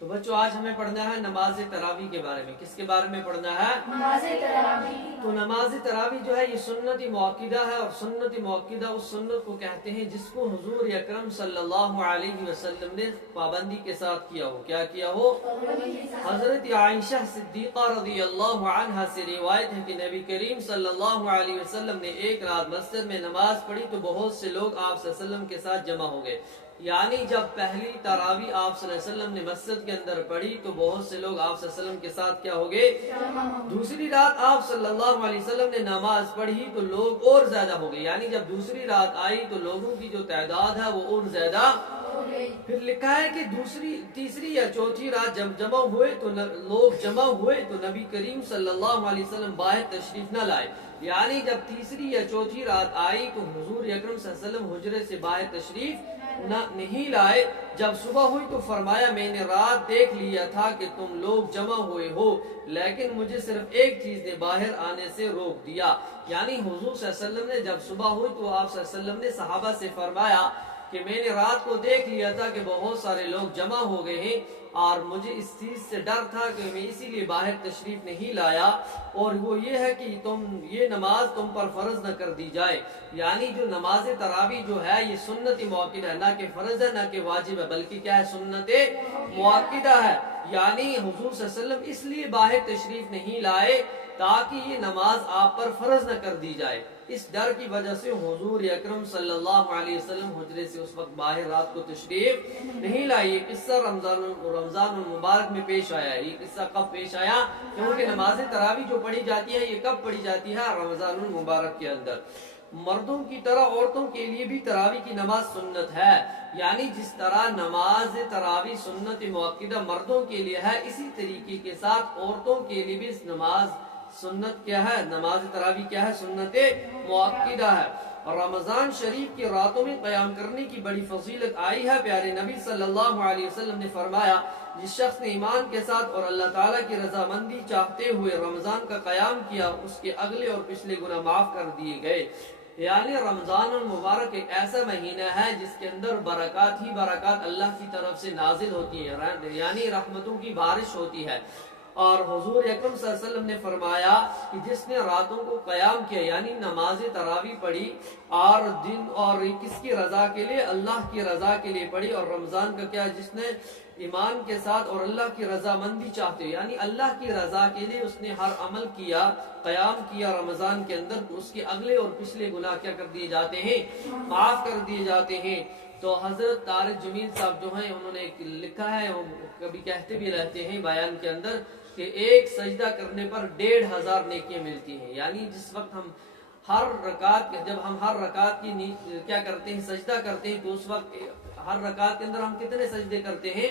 تو بچوں آج ہمیں پڑھنا ہے نماز تراویح کے بارے میں۔ کس کے بارے میں پڑھنا ہے؟ نماز تراویح۔ تو نماز تراویح جو ہے یہ سنت مؤکدہ ہے، اور سنت مؤکدہ اس سنت کو کہتے ہیں جس کو حضور اکرم صلی اللہ علیہ وسلم نے پابندی کے ساتھ کیا ہو۔ کیا کیا ہو؟ حضرت عائشہ صدیقہ رضی اللہ عنہا سے روایت ہے کہ نبی کریم صلی اللہ علیہ وسلم نے ایک رات مسجد میں نماز پڑھی تو بہت سے لوگ آپ صلی اللہ علیہ وسلم کے ساتھ جمع ہو گئے۔ یعنی جب پہلی تراویح آپ صلی اللہ علیہ وسلم نے مسجد کے اندر پڑھی تو بہت سے لوگ آپ صلی اللہ علیہ وسلم کے ساتھ کیا ہو گئے؟ دوسری رات آپ صلی اللہ علیہ وسلم نے نماز پڑھی تو لوگ اور زیادہ ہو گئے، یعنی جب دوسری رات آئی تو لوگوں کی جو تعداد ہے وہ اور زیادہ۔ پھر لکھا ہے کہ تیسری یا چوتھی رات جب جمع ہوئے تو لوگ جمع ہوئے تو نبی کریم صلی اللہ علیہ وسلم باہر تشریف نہ لائے، یعنی جب تیسری یا چوتھی رات آئی تو حضور اکرم صلی اللہ علیہ وسلم حجرے سے باہر تشریف نہیں لائے۔ جب صبح ہوئی تو فرمایا میں نے رات دیکھ لیا تھا کہ تم لوگ جمع ہوئے ہو، لیکن مجھے صرف ایک چیز نے باہر آنے سے روک دیا۔ یعنی حضور صلی اللہ علیہ وسلم نے جب صبح ہوئی تو آپ صلی اللہ علیہ وسلم نے صحابہ سے فرمایا کہ میں نے رات کو دیکھ لیا تھا کہ بہت سارے لوگ جمع ہو گئے ہیں، اور مجھے اس چیز سے ڈر تھا کہ میں اسی لیے باہر تشریف نہیں لایا، اور وہ یہ ہے کہ یہ نماز تم پر فرض نہ کر دی جائے۔ یعنی جو نماز تراویح جو ہے یہ سنت مؤکدہ ہے، نہ کہ فرض ہے نہ کہ واجب ہے، بلکہ کیا ہے؟ سنت مؤکدہ ہے۔ یعنی حضور صلی اللہ علیہ وسلم اس لیے باہر تشریف نہیں لائے تاکہ یہ نماز آپ پر فرض نہ کر دی جائے۔ اس ڈر کی وجہ سے حضور اکرم صلی اللہ علیہ وسلم حجرے سے اس وقت باہر رات کو تشریف نہیں لائے۔ یہ قصہ رمضان المبارک میں پیش آیا ہے۔ یہ قصہ کب پیش آیا؟ کیونکہ نماز تراویح جو پڑھی جاتی ہے یہ کب پڑھی جاتی ہے؟ رمضان المبارک کے اندر۔ مردوں کی طرح عورتوں کے لیے بھی تراویح کی نماز سنت ہے، یعنی جس طرح نماز تراویح سنت مؤکدہ مردوں کے لیے ہے، اسی طریقے کے ساتھ عورتوں کے لیے بھی نماز سنت کیا ہے؟ نماز تراویح کیا ہے؟ سنت مؤکدہ ہے۔ اور رمضان شریف کی راتوں میں قیام کرنے کی بڑی فضیلت آئی ہے۔ پیارے نبی صلی اللہ علیہ وسلم نے فرمایا جس شخص نے ایمان کے ساتھ اور اللہ تعالیٰ کی رضامندی چاہتے ہوئے رمضان کا قیام کیا اس کے اگلے اور پچھلے گناہ معاف کر دیے گئے۔ یعنی رمضان المبارک ایک ایسا مہینہ ہے جس کے اندر برکات ہی برکات اللہ کی طرف سے نازل ہوتی ہیں، یعنی رحمتوں کی بارش ہوتی ہے۔ اور حضور اکرم صلی اللہ علیہ وسلم نے فرمایا کہ جس نے راتوں کو قیام کیا یعنی نماز تراویح پڑھی اور کس کی رضا کے لیے؟ اللہ کی رضا کے لیے پڑھی، اور رمضان کا کیا؟ جس نے ایمان کے ساتھ اور اللہ کی رضا مندی چاہتے یعنی اللہ کی رضا کے لیے اس نے ہر عمل کیا، قیام کیا رمضان کے اندر، تو اس کے اگلے اور پچھلے گناہ کیا کر دیے جاتے ہیں؟ معاف کر دیے جاتے ہیں۔ تو حضرت طارق جمیل صاحب جو ہیں انہوں نے لکھا ہے، وہ کبھی کہتے بھی رہتے ہیں بیان کے اندر کہ ایک سجدہ کرنے پر 1500 نیکیاں ملتی ہیں۔ یعنی جس وقت ہم جب ہم ہر رکعت کی کیا کرتے ہیں؟ سجدہ کرتے ہیں، تو اس وقت ہر رکعت کے اندر ہم کتنے سجدے کرتے ہیں؟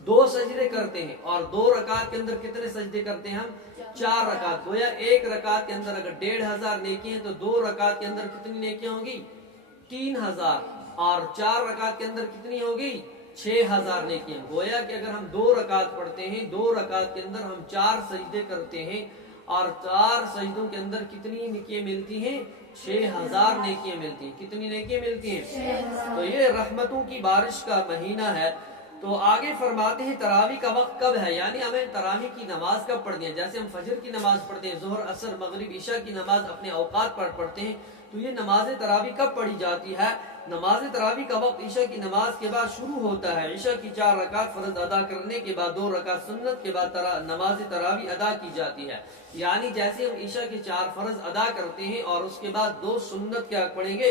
2 سجدے کرتے ہیں، اور 2 رکعت کے اندر کتنے سجدے کرتے ہیں ہم؟ 4 رکعت۔ گویا ایک رکعت کے اندر اگر 1500 نیکیاں ہیں تو 2 رکعت کے اندر کتنی نیکیاں ہوں گی؟ 3000، اور 4 رکعت کے اندر کتنی ہوگی؟ 6000 نیکیاں۔ گویا کہ اگر ہم 2 رکعت پڑھتے ہیں، 2 رکعت کے اندر ہم 4 سجدے کرتے ہیں، اور 4 سجدوں کے اندر کتنی نیکیاں ملتی ہیں؟ 6000 نیکیاں ملتی ہیں۔ کتنی نیکیاں ملتی ہیں؟ 6000۔ تو یہ رحمتوں کی بارش کا مہینہ ہے۔ تو آگے فرماتے ہیں تراویح کا وقت کب ہے، یعنی ہمیں تراویح کی نماز کب پڑھنی ہے؟ جیسے ہم فجر کی نماز پڑھتے ہیں، ظہر، عصر، مغرب، عشاء کی نماز اپنے اوقات پر پڑھتے ہیں، تو یہ نماز تراویح کب پڑھی جاتی ہے؟ نماز تراویح کا وقت عشاء کی نماز کے بعد شروع ہوتا ہے۔ عشاء کی 4 رکعت فرض ادا کرنے کے بعد 2 رکعت سنت کے بعد نماز تراویح ادا کی جاتی ہے۔ یعنی جیسے ہم عشاء کے 4 فرض ادا کرتے ہیں اور اس کے بعد 2 سنت کیا پڑھیں گے؟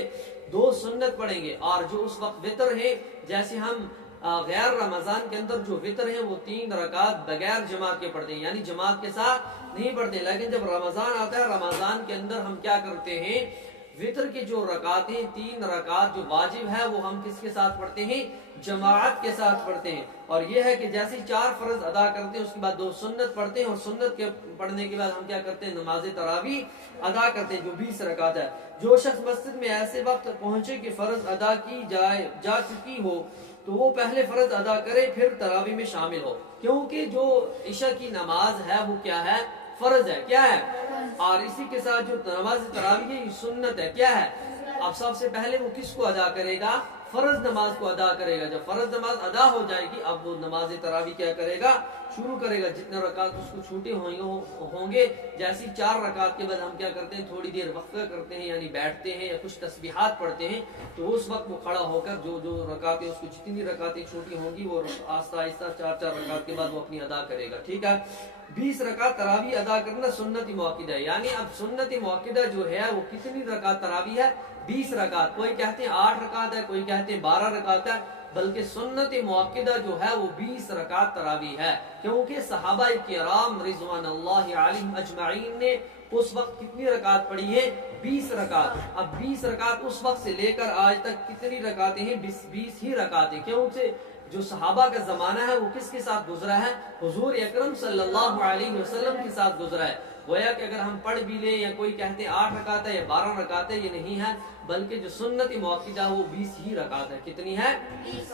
2 سنت پڑھیں گے، اور جو اس وقت وتر ہے، جیسے ہم غیر رمضان کے اندر جو وتر ہیں وہ 3 رکعت بغیر جماعت کے پڑھتے ہیں، یعنی جماعت کے ساتھ نہیں پڑھتے۔ لیکن جب رمضان آتا ہے، رمضان کے اندر ہم کیا کرتے ہیں؟ وتر کی جو رکعتیں 3 رکعت جو واجب ہے وہ ہم کس کے ساتھ پڑھتے ہیں؟ جماعت کے ساتھ پڑھتے ہیں۔ اور یہ ہے کہ جیسے 4 فرض ادا کرتے ہیں اس کے بعد 2 سنت پڑھتے ہیں، اور سنت کے پڑھنے کے بعد ہم کیا کرتے ہیں؟ نماز تراویح ادا کرتے ہیں جو 20 رکعت ہے۔ جو شخص مسجد میں ایسے وقت پہنچے کہ فرض ادا کی جا چکی ہو تو وہ پہلے فرض ادا کرے پھر تراویح میں شامل ہو، کیونکہ جو عشاء کی نماز ہے وہ کیا ہے؟ فرض ہے۔ کیا ہے؟ اور اسی کے ساتھ جو نماز تراویح ہے یہ سنت ہے۔ کیا ہے؟ اب سب سے پہلے وہ کس کو ادا کرے گا؟ فرض نماز کو ادا کرے گا. جب فرض نماز ادا ہو جائے گی اب وہ نماز تراویح کیا کرے گا, شروع کرے گا. جتنے رکعت اس کو چھوٹے ہوں گے, جیسی 4 رکعت کے بعد ہم کیا کرتے ہیں, تھوڑی دیر وقفہ کرتے ہیں, یعنی بیٹھتے ہیں یا کچھ تسبیحات پڑھتے ہیں, تو اس وقت وہ کھڑا ہو کر جو رکعتیں اس کو جتنی رکعتیں چھوٹی ہوں گی وہ آہستہ آہستہ 4 رکعت کے بعد وہ اپنی ادا کرے گا. ٹھیک ہے. 20 رکعت تراویح ادا کرنا سنت موقدہ ہے. یعنی اب سنت موقدہ جو ہے وہ کتنی رکعت تراویح ہے, 20 رکعت. کوئی کہتے ہیں 8 رکعت ہے, کوئی کہتے ہیں 12 رکعت ہے, بلکہ سنت موقدہ جو ہے وہ 20 رکعت تراویح ہے. کیونکہ صحابہ کرام رضوان اللہ علیہم اجمعین نے اس وقت کتنی رکعت پڑھی ہے, 20 رکعت. اب 20 رکعت اس وقت سے لے کر آج تک کتنی رکعتیں ہیں, 20 ہی رکعتیں. کیونکہ جو صحابہ کا زمانہ ہے وہ کس کے ساتھ گزرا ہے, حضور اکرم صلی اللہ علیہ وسلم کے ساتھ گزرا ہے. گویا کہ اگر ہم پڑھ بھی لیں یا کوئی کہتے ہیں 8 رکعت ہے یا 12 رکعت ہے, یہ نہیں ہے, بلکہ جو سنت موقدہ وہ 20 ہی رکعت ہے. کتنی ہے, 20.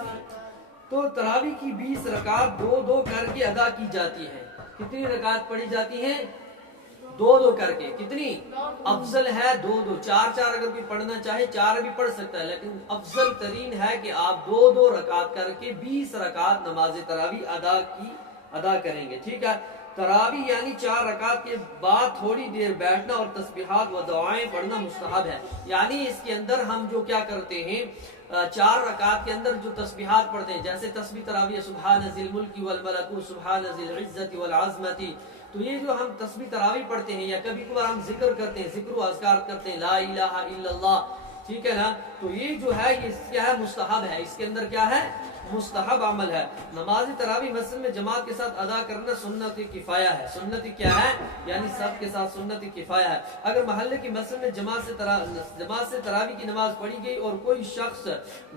تو تراویح کی 20 رکعت 2 کر کے ادا کی جاتی ہے. کتنی رکعت پڑھی جاتی ہیں, 2 کر کے. کتنی افضل ہے 2 4 اگر کوئی پڑھنا چاہے 4 بھی پڑھ سکتا ہے, لیکن افضل ترین ہے کہ آپ 2 رکعت کر کے 20 رکعت نماز تراویح ادا کریں گے. ٹھیک ہے. تراویح یعنی 4 رکعت کے بعد تھوڑی دیر بیٹھنا اور تسبیحات و دعائیں پڑھنا مستحب ہے. یعنی اس کے اندر ہم جو کیا کرتے ہیں, 4 رکعت کے اندر جو تسبیحات پڑھتے ہیں, جیسے تسبیح تراویح سبحان ذی الملک والملکوت سبحان ذی العزت والعظمت, تو یہ جو ہم تسبیح تراویح پڑھتے ہیں یا کبھی کبھار ہم ذکر کرتے ہیں, ذکر و اذکار کرتے ہیں, لا الہ الا اللہ, ٹھیک ہے نا, تو یہ جو ہے یہ کیا ہے, مستحب ہے. اس کے اندر کیا ہے, مستحب عمل ہے. نماز تراویح مسجد میں جماعت کے ساتھ ادا کرنا سنت کفایہ ہے. سنت کیا ہے, یعنی سب کے ساتھ سنت کفایہ ہے. اگر محلے کی مسجد میں جماعت سے تراویح کی نماز پڑھی گئی اور کوئی شخص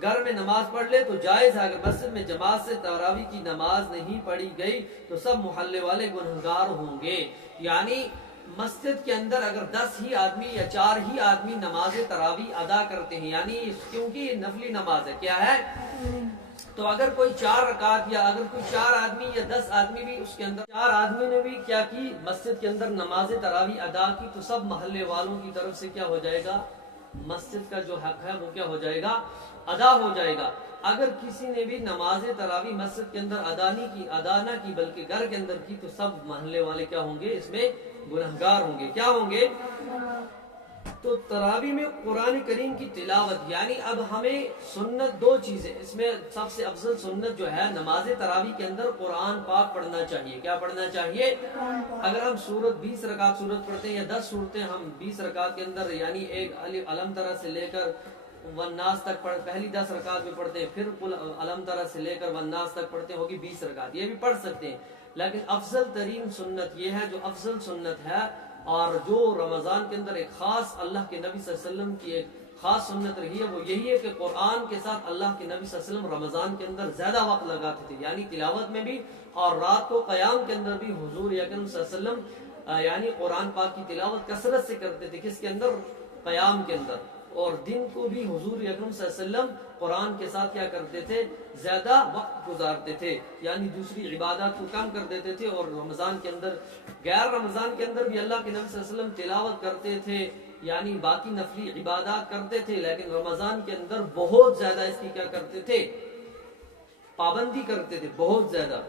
گھر میں نماز پڑھ لے تو جائز ہے. اگر مسجد میں جماعت سے تراویح کی نماز نہیں پڑھی گئی تو سب محلے والے گنہگار ہوں گے. یعنی مسجد کے اندر اگر 10 ہی آدمی یا 4 ہی آدمی نماز تراویح ادا کرتے ہیں, یعنی کیونکہ یہ نفلی نماز ہے, کیا ہے, تو اگر کوئی 4 رکعت یا اگر کوئی 4 آدمی یا 10 آدمی بھی اس کے اندر 4 آدمی نے بھی کیا کی, مسجد کے اندر نماز تراویح ادا کی, تو سب محلے والوں کی طرف سے کیا ہو جائے گا, مسجد کا جو حق ہے وہ کیا ہو جائے گا, ادا ہو جائے گا. اگر کسی نے بھی نماز تراویح مسجد کے اندر ادا نہ کی بلکہ گھر کے اندر کی, تو سب محلے والے کیا ہوں گے, اس میں گنہگار ہوں گے. کیا ہوں گے, تو تراویح میں قرآن کریم کی تلاوت. یعنی اب ہمیں سنت 2 چیزیں, اس میں سب سے افضل سنت جو ہے نماز تراویح کے اندر قرآن پاک پڑھنا چاہیے. کیا پڑھنا چاہیے, اگر ہم سورت 20 رکعت سورت پڑھتے ہیں یا 10 صورتیں ہم 20 رکعت کے اندر, یعنی ایک الم ترا سے لے کر والناس تک پہلی 10 رکعت میں پڑھتے ہیں, پھر الم ترا سے لے کر والناس تک پڑھتے ہیں, ہوگی 20 رکعت. یہ بھی پڑھ سکتے ہیں, لیکن افضل ترین سنت یہ ہے, جو افضل سنت ہے اور جو رمضان کے اندر ایک خاص اللہ کے نبی صلی اللہ علیہ وسلم کی ایک خاص سنت رہی ہے, وہ یہی ہے کہ قرآن کے ساتھ اللہ کے نبی صلی اللہ علیہ وسلم رمضان کے اندر زیادہ وقت لگاتے تھے. یعنی تلاوت میں بھی اور رات کو قیام کے اندر بھی حضور اکرم صلی اللہ علیہ وسلم یعنی قرآن پاک کی تلاوت کثرت سے کرتے تھے. کس کے اندر, قیام کے اندر. اور دن کو بھی حضور اکرم صلی اللہ علیہ وسلم قرآن کے ساتھ کیا کرتے تھے, زیادہ وقت گزارتے تھے, یعنی دوسری عبادات کو کم کر دیتے تھے. اور رمضان کے اندر, غیر رمضان کے اندر بھی اللہ کے نبی صلی اللہ علیہ وسلم تلاوت کرتے تھے, یعنی باقی نفلی عبادات کرتے تھے, لیکن رمضان کے اندر بہت زیادہ اس کی کیا کرتے تھے, پابندی کرتے تھے, بہت زیادہ.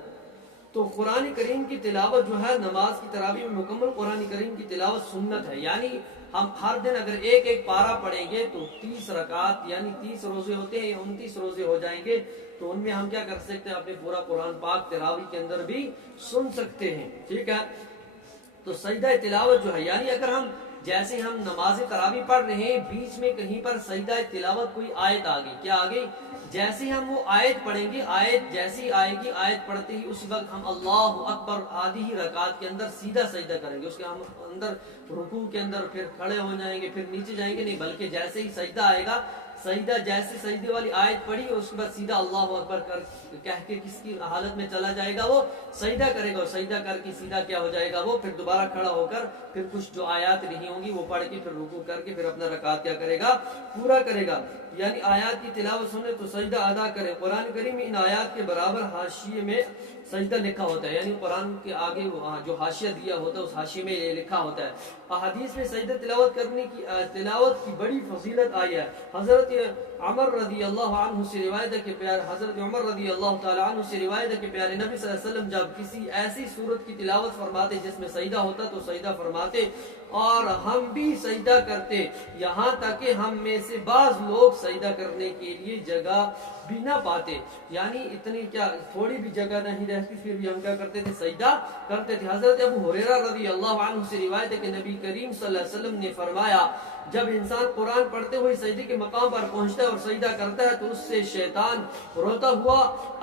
تو قرآن کریم کی تلاوت جو ہے نماز کی تراویح میں مکمل قرآن کریم کی تلاوت سنت ہے. یعنی ہم ہر دن اگر ایک پارہ پڑھیں گے تو 30 رکعت, یعنی 30 روزے ہوتے ہیں, 29 روزے ہو جائیں گے, تو ان میں ہم کیا کر سکتے ہیں, اپنے پورا قرآن پاک تراویح کے اندر بھی سن سکتے ہیں. ٹھیک ہے. تو سجدہ تلاوت جو ہے, یعنی اگر ہم جیسے ہم نماز تراویح پڑھ رہے ہیں, بیچ میں کہیں پر سجدہ تلاوت کوئی آیت آ گئی, کیا آ گئی, جیسے ہم وہ آیت پڑھیں گے, آیت جیسی آئے گی, آیت پڑھتے ہی اسی وقت ہم اللہ اکبر آدھی ہی رکعت کے اندر سیدھا سجدہ کریں گے. اس کے ہم اندر رکوع کے اندر پھر کھڑے ہو جائیں گے, پھر نیچے جائیں گے نہیں, بلکہ جیسے ہی سجدہ آئے گا, سجدہ جیسے سجدے والی آیت پڑھی اس کے بعد سیدھا اللہ اکبر کہہ کے کس کی حالت میں چلا جائے گا, وہ سجدہ کرے گا, اور سجدہ کر کے سیدھا کیا ہو جائے گا, وہ پھر دوبارہ کھڑا ہو کر پھر کچھ جو آیات نہیں ہوں گی وہ پڑھ کے پھر رکوع کر کے پھر اپنا رکعت کیا کرے گا, پورا کرے گا. یعنی آیات کی تلاوت سنے تو سجدہ ادا کرے. قرآن کریم میں ان آیات کے برابر حاشیے میں سجدہ لکھا ہوتا ہے, یعنی قرآن کے آگے جو حاشیہ دیا ہوتا ہے اس حاشیے میں یہ لکھا ہوتا ہے. احادیث میں سجدہ تلاوت کرنے کی تلاوت کی بڑی فضیلت آئی ہے. حضرت عمر رضی اللہ عنہ سے روایت ہے کہ حضرت عمر رضی اللہ تعالی عنہ سے روایت ہے کہ پیارے نبی صلی اللہ علیہ وسلم جب کسی ایسی صورت کی تلاوت فرماتے جس میں سجدہ ہوتا تو سجدہ فرماتے اور ہم بھی سجدہ کرتے، یہاں تک کہ ہم میں سے بعض لوگ سجدہ کرنے کے لیے جگہ بھی نہ پاتے، یعنی اتنی کیا تھوڑی بھی جگہ نہیں رہتی پھر بھی ہم کیا کرتے تھے، سجدہ کرتے تھے۔ حضرت ابو ہریرہ رضی اللہ عنہ سے روایت ہے کہ نبی کریم صلی اللہ علیہ وسلم نے فرمایا جب انسان قرآن پڑھتے ہوئے سجدے کے مقام پر پہنچتا ہے اور سجدہ کرتا ہے تو اس سے شیطان روتا ہوا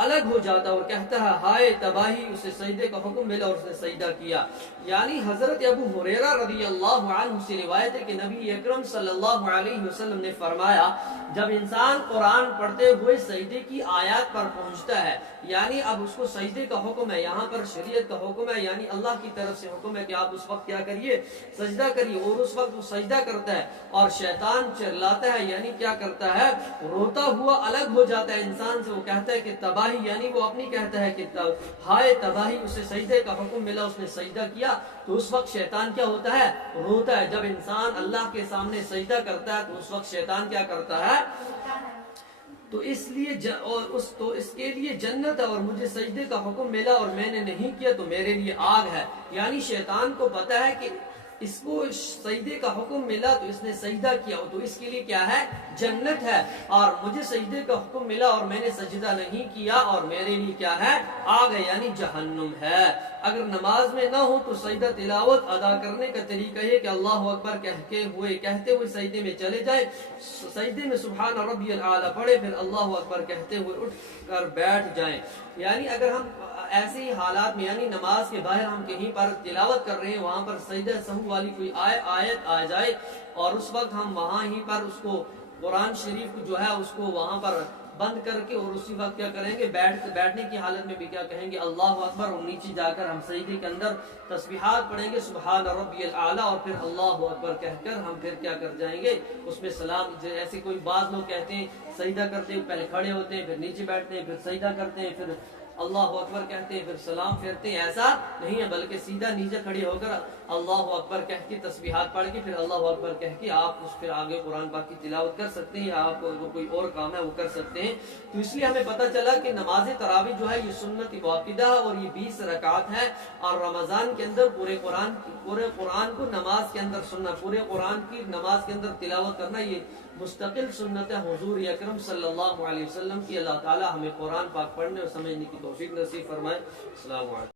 الگ ہو جاتا ہے اور کہتا ہے ہائے تباہی، اسے سجدے کا حکم ملا اور اس نے سجدہ کیا۔ یعنی حضرت ابو ہریرہ رضی اللہ عنہ سے روایت ہے کہ نبی اکرم صلی اللہ علیہ وسلم نے فرمایا جب انسان قرآن پڑھتے ہوئے سجدے کی آیات پر پہنچتا ہے، یعنی اب اس کو سجدے کا حکم ہے، یہاں پر شریعت کا حکم ہے، یعنی اللہ کی طرف سے حکم ہے کہ آپ اس وقت کیا کریے، سجدہ کریے، اور اس وقت وہ سجدہ کرتا ہے اور شیطان چرلاتا ہے، یعنی کیا کرتا ہے، روتا ہوا الگ ہو جاتا ہے انسان سے، وہ کہتا ہے کہ تباہی، یعنی وہ اپنی کہتا ہے کہ ہائے تباہی، اسے سجدے کا حکم ملا، اس نے سجدہ کیا، تو اس وقت شیطان کیا ہوتا ہے، روتا ہے۔ جب انسان اللہ کے سامنے سجدہ کرتا ہے تو اس وقت شیطان کیا کرتا ہے، تو اس لیے تو اس کے لیے جنت ہے اور مجھے سجدے کا حکم ملا اور میں نے نہیں کیا تو میرے لیے آگ ہے، یعنی شیطان کو پتا ہے کہ اس کو سجدے کا حکم ملا تو اس نے سجدہ کیا تو اس کے لیے کیا ہے، جنت ہے، اور مجھے سجدے کا حکم ملا اور میں نے سجدہ نہیں کیا اور میرے لیے کیا ہے، آگ ہے، یعنی جہنم ہے۔ اگر نماز میں نہ ہو تو سجدہ تلاوت ادا کرنے کا طریقہ یہ کہ اللہ اکبر کہتے ہوئے سجدے میں چلے جائیں، سجدے میں سبحان ربی الاعلی پڑھے، پھر اللہ اکبر کہتے ہوئے اٹھ کر بیٹھ جائیں۔ یعنی اگر ہم ایسے ہی حالات میں، یعنی نماز کے باہر ہم کہیں پر تلاوت کر رہے ہیں، وہاں پر سجدہ سہو والی کوئی آیت آ جائے اور اس وقت ہم وہاں ہی پر اس کو قرآن شریف کو جو ہے اس کو وہاں پر بند کر کے اور اسی وقت کیا کریں گے، بیٹھنے کی حالت میں بھی کیا کہیں گے، اللہ اکبر، اور نیچے جا کر ہم سجدے کے اندر تسبیحات پڑھیں گے سبحان ربی الاعلی، اور پھر اللہ اکبر کہہ کر ہم پھر کیا کر جائیں گے، اس میں سلام، ایسے کوئی بعض لوگ کہتے ہیں سجدہ کرتے ہیں پہلے کھڑے ہوتے ہیں پھر نیچے بیٹھتے ہیں پھر سجدہ کرتے ہیں پھر اللہ اکبر کہتے ہیں پھر سلام پھیرتے ہیں، ایسا نہیں ہے، بلکہ سیدھا نیچے کھڑے ہو کر اللہ اکبر کہہ کے تسبیحات پڑھ کے پھر اللہ اکبر کہہ کے آپ اس پھر آگے قرآن پاک کی تلاوت کر سکتے ہیں، یا آپ کو کوئی اور کام ہے وہ کر سکتے ہیں۔ تو اس لیے ہمیں پتہ چلا کہ نماز تراویح جو ہے یہ سنت مؤکدہ اور یہ 20 رکعات ہے، اور رمضان کے اندر پورے قرآن کو نماز کے اندر سننا، پورے قرآن کی نماز کے اندر تلاوت کرنا، یہ مستقل سنت ہے حضور اکرم صلی اللہ علیہ وسلم کی۔ اللہ تعالی ہمیں قرآن پاک پڑھنے اور سمجھنے کی توفیق نصیب فرمائے۔ السلام علیکم۔